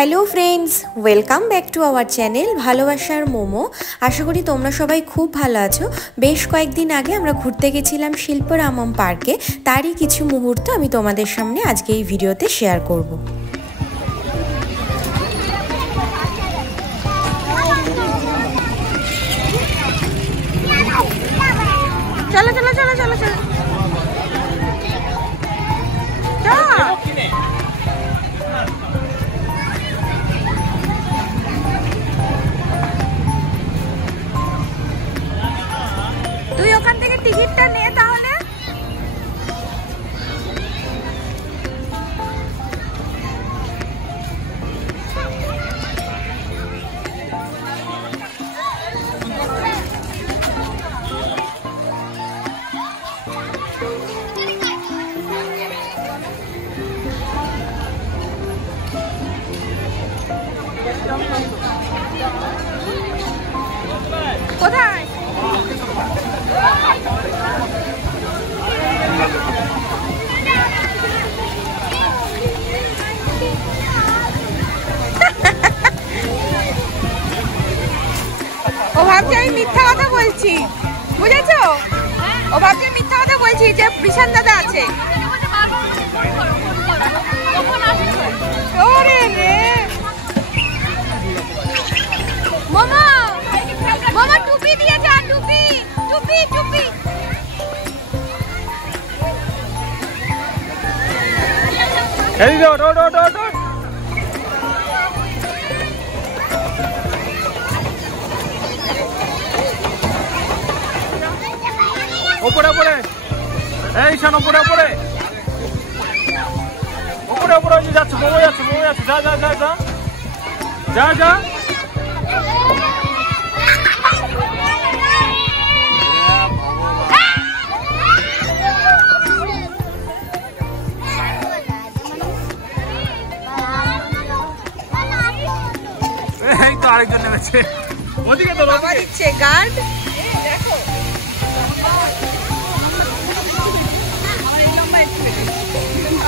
Hello friends, welcome back to our channel ভালোবাসার মোমো। আশা করি তোমরা সবাই খুব ভালো আছো। বেশ কয়েকদিন আগে আমরা ঘুরতে গেছিলাম শিল্পরামম পার্কে, তারই কিছু মুহূর্ত আমি তোমাদের সামনে আজকে এই ভিডিওতে শেয়ার করব। চলো চলো চলো চলো চলো তুই ওখান থেকে টিকিটটা নে তাহলে। কোথায়? ও ভাবছে আমি মিথ্যা কথা বলছি, বুঝেছো? ও ভাবছে মিথ্যা কথা বলছি যে বিশান দাদা আছে। ওরে রে মামা, মামা টুপি দিয়ে যা, টুপি টুপি টুপি। এই যে ওঠ ওঠ ওঠ ওঠ। ওপরে ওপরে, এই শান ওপরে ওপরে ওপরে ওপরে যাচ্ছে, মোমো যাচ্ছে, মোমো যাচ্ছে, যা যা যা যা যা যা। এই তো আরেকজন নেমেছে, ওদিকে তো বাবা দিচ্ছে গার্ড। দেখো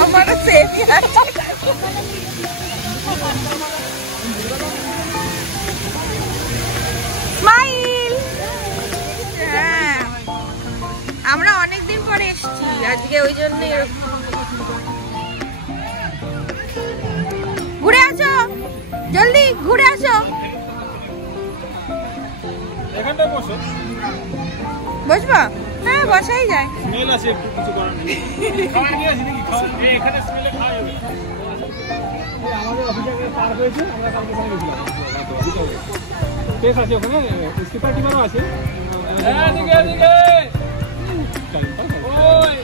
আমার সেফি আছে। স্মাইল। হ্যাঁ, আমরা অনেকদিন পরে এসেছি আজকে, ওই জন্য ঘুরে আসো, জলদি ঘুরে আসো। এখানটায় বসো। বসবা? হ্যাঁ বসাই যায়। স্মেল আছে একটু, কিছু করার নেই। খাবার নিয়ে আসি নাকি? খাবার এই এখানে স্মেলে খাওয়া যাবে। আমাদের অফিসে পার হয়েছে, আমরা কালকে ওখানে গেছিলাম। স্পেস আছে ওখানে, স্কিপার টিমারও আছে। এদিকে এদিকে ওই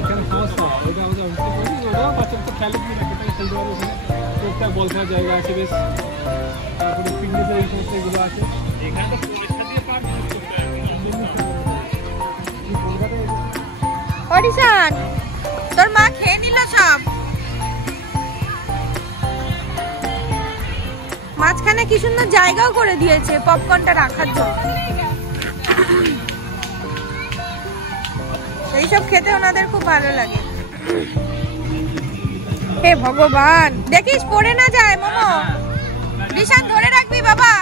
এখানে সমস্যা, ওইটা আমাদের অফিসে করেছি, ওটা বাচ্চাদের তো খেলে কি রাখে, খেলতে পারে ওখানে। টুকটাক বল খেলার জায়গা আছে বেশ, তারপরে ফিটনেসের এই সমস্ত এগুলো আছে এখানে। তো পরিষ্কার দিয়ে পার্ক করতে হবে। অডিশন তোর মা খেয়ে নিল সব। মাঝখানে কি সুন্দর জায়গাও করে দিয়েছে পপকর্নটা রাখার জন্য। এইসব খেতে ওনাদের খুব ভালো লাগে। হে ভগবান, দেখিস পড়ে না যায় মোমো। রিশান ধরে রাখবি বাবা।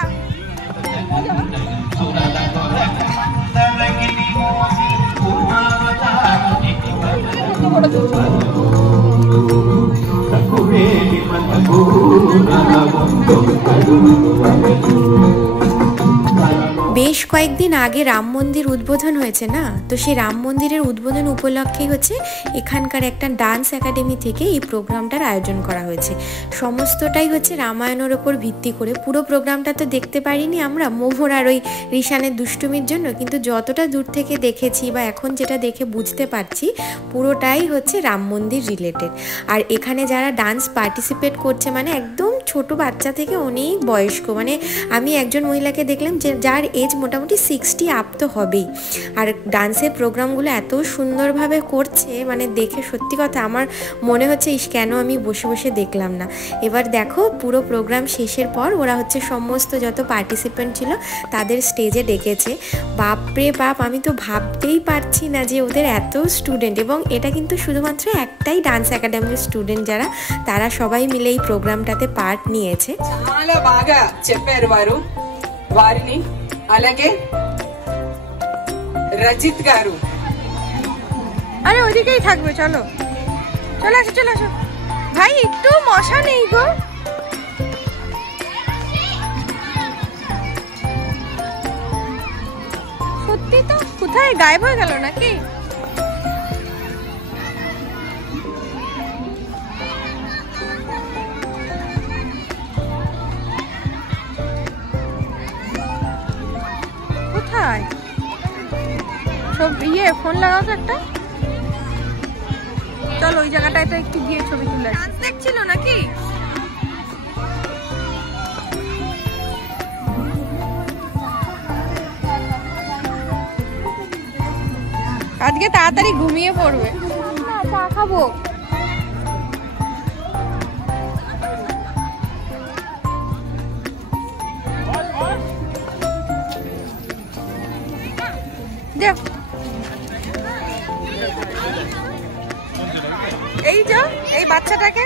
বেশ কয়েকদিন আগে রাম মন্দির উদ্বোধন হয়েছে না, তো সেই রাম মন্দিরের উদ্বোধন উপলক্ষেই হচ্ছে এখানকার একটা ডান্স একাডেমি থেকে এই প্রোগ্রামটার আয়োজন করা হয়েছে। সমস্তটাই হচ্ছে রামায়ণের ওপর ভিত্তি করে। পুরো প্রোগ্রামটা তো দেখতে পারিনি আমরা, মোহর আর ওই রিশানের দুষ্টুমির জন্য, কিন্তু যতটা দূর থেকে দেখেছি বা এখন যেটা দেখে বুঝতে পারছি, পুরোটাই হচ্ছে রাম মন্দির রিলেটেড। আর এখানে যারা ডান্স পার্টিসিপেট করছে মানে একদম ছোট বাচ্চা থেকে অনেক বয়স্ক, মানে আমি একজন মহিলাকে দেখলাম যে যার এজ মোটামুটি মোটামুটি 60 আপ তো হবেই। আর ডান্সের প্রোগ্রামগুলো এত সুন্দরভাবে করছে, মানে দেখে সত্যি কথা আমার মনে হচ্ছে কেন আমি বসে বসে দেখলাম না। এবার দেখো পুরো প্রোগ্রাম শেষের পর ওরা হচ্ছে সমস্ত যত পার্টিসিপেন্ট ছিল তাদের স্টেজে ডেকেছে। বাপরে বাপ, আমি তো ভাবতেই পারছি না যে ওদের এত স্টুডেন্ট, এবং এটা কিন্তু শুধুমাত্র একটাই ডান্স একাডেমির স্টুডেন্ট যারা, তারা সবাই মিলে এই প্রোগ্রামটাতে পার্ট নিয়েছে। చాలా బాగా చెప్పారు వారిని. అలాగే রজিত গারু। আরে ওদিকেই থাকবে, চলো চলে আসো চলে আসো। ভাই একটু মশা নেই গো। সত্যি তো, কোথায় গায়েব হয়ে গেল নাকি? কোথায় সব ফোন লাগাও তো একটা, চলো ওই জায়গাটায় তো একটু গিয়ে ছবি তুলে। ডান্স দেখছিল নাকি? আজকে তাড়াতাড়ি ঘুমিয়ে পড়বে না, চা খাবো। এই যা এই বাচ্চাটাকে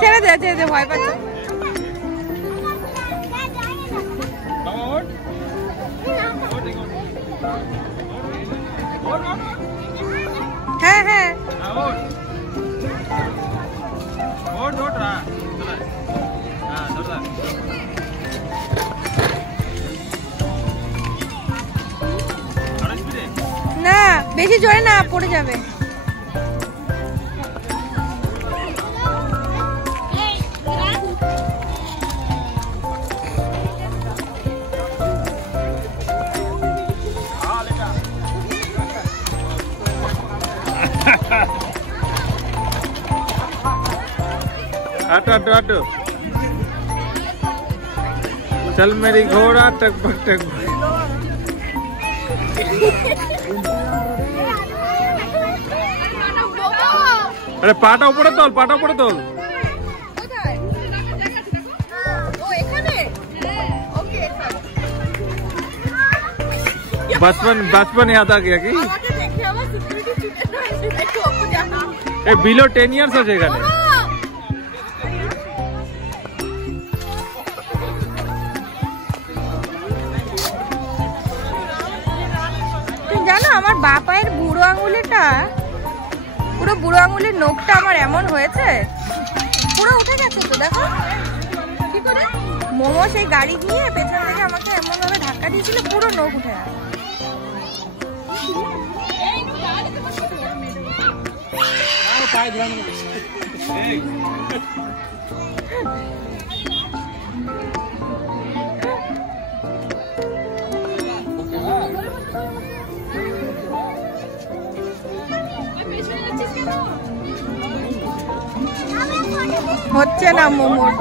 ছেড়ে দে, ছেড়ে দে, ভয় পাচ্ছে। হ্যাঁ হ্যাঁ না, বেশি জোরে না, পড়ে যাবে। हटो चल मेरी घोड़ा टकबक टकबक। अरे पाटा ऊपर तोल, पाटा ऊपर तोल। बचपन याद आ गया कि बिलो 10 years আছে এখানে। জানো আমার বাপায়ের বুড়ো আঙুলটা, পুরো বুড়ো আঙুলের নখটা আমার এমন হয়েছে, পুরো উঠে গেছে তো। দেখো কি করে মোমো সেই গাড়ি নিয়ে পেছন থেকে আমাকে এমন ভাবে ধাক্কা দিয়েছিল, পুরো নখ উঠে গেছে। হচ্ছে না মোমোর।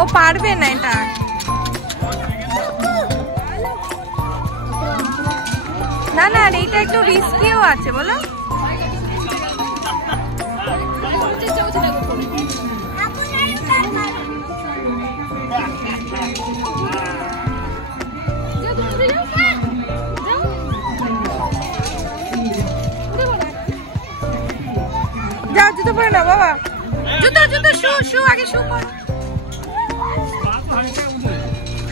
ও পারবে না এটা। না না, এইটা একটু রিস্কিও আছে বলো। যাও জুতো পরে না বাবা, জুতো জুতো শু শু আগে শু পর।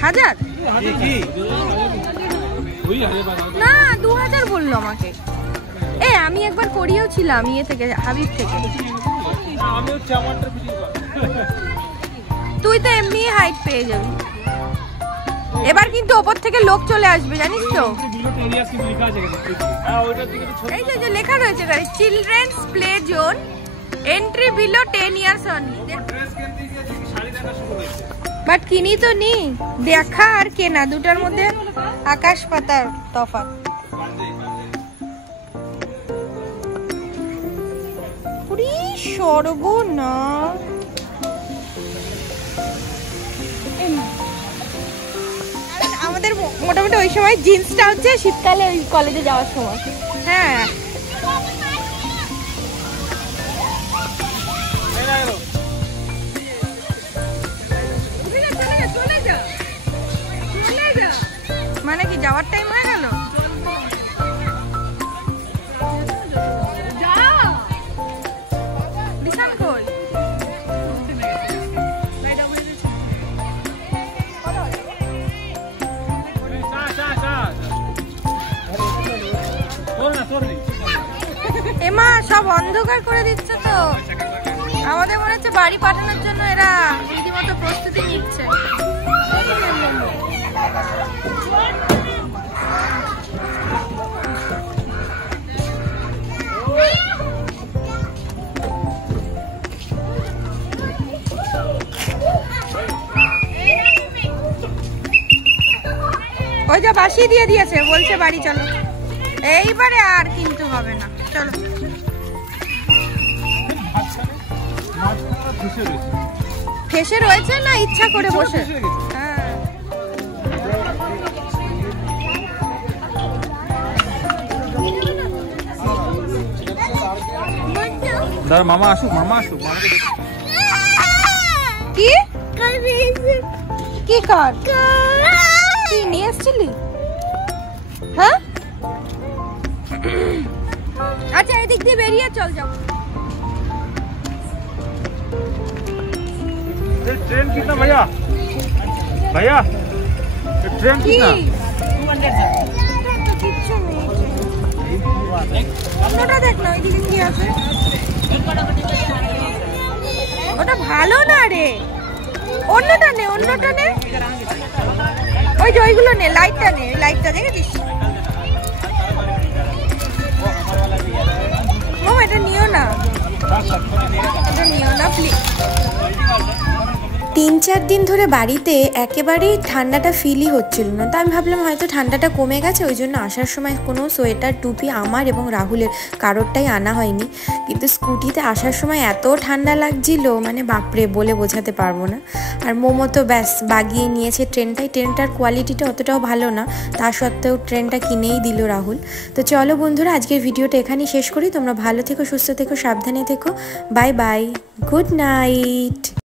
1000 না 2000 বললো আমাকে। আমি একবার করিয়েও ছিলাম ইয়ে থেকে, হাবিব থেকে। তুই তো এমনি হাইট পেয়ে যাবি। এবার কিন্তু ওপর থেকে লোক চলে আসবে জানিস তো। এই যে লেখা রয়েছে গাড়ি children's play zone, entry below 10 years only. But কিনি তো নি, দেখা আর কেনা দুটার মধ্যে আকাশ পাতার তফাৎ। পুরি সর্বনাশ। আমাদের মোটামুটি ওই সময় জিন্সটা হচ্ছে শীতকালে ওই কলেজে যাওয়ার সময়। হ্যাঁ মানে কি যাওয়ার টাইম হয়ে গেল? বিশাল কই এমা সব অন্ধকার করে দিচ্ছে তো। আমাদের মনে হচ্ছে বাড়ি পাঠানোর জন্য এরা রীতিমতো প্রস্তুতি নিচ্ছে। ওই যা বাসি দিয়ে দিয়েছে, বলছে বাড়ি চলো। এইবারে আর কিন্তু হবে না, চলো। ফেসে রয়েছে না ইচ্ছা করে বসে? হ্যাঁ মামা আসুক, মামা আসুক। কি কি কর কি নিয়ে এসছিলি? হ্যাঁ আচ্ছা এদিক দিয়ে বেরিয়ে চল যাও। ट्रेन कितना भैया? भैया ट्रेन कितना? অন্যটা দেখ না, ওইদিকে কি আছে? ওটা ভালো না রে, অন্যটা নে, অন্যটা নে। ওই যে ওইগুলো নে, লাইটটা নে, লাইটটা দেখেছিস? ও এটা নিও না, এটা নিও না প্লিজ। 3-4 দিন ধরে বাড়িতে একেবারেই ঠান্ডাটা ফিলই হচ্ছিল না। তো আমি ভাবলাম হয়তো ঠান্ডাটা কমে গেছে, ওই জন্য আসার সময় কোনো সোয়েটার টুপি আমার এবং রাহুলের কারোরটাই আনা হয়নি। কিন্তু স্কুটিতে আসার সময় এত ঠান্ডা লাগছিল, মানে বাপরে বলে বোঝাতে পারবো না। আর মোমো তো ব্যাস বাগিয়ে নিয়েছে ট্রেনটার কোয়ালিটিটা অতটাও ভালো না, তা সত্ত্বেও ট্রেনটা কিনেই দিল রাহুল। তো চলো বন্ধুরা, আজকের ভিডিওটা এখানেই শেষ করি। তোমরা ভালো থেকো, সুস্থ থেকো, সাবধানে থেকো। Bye bye, good night.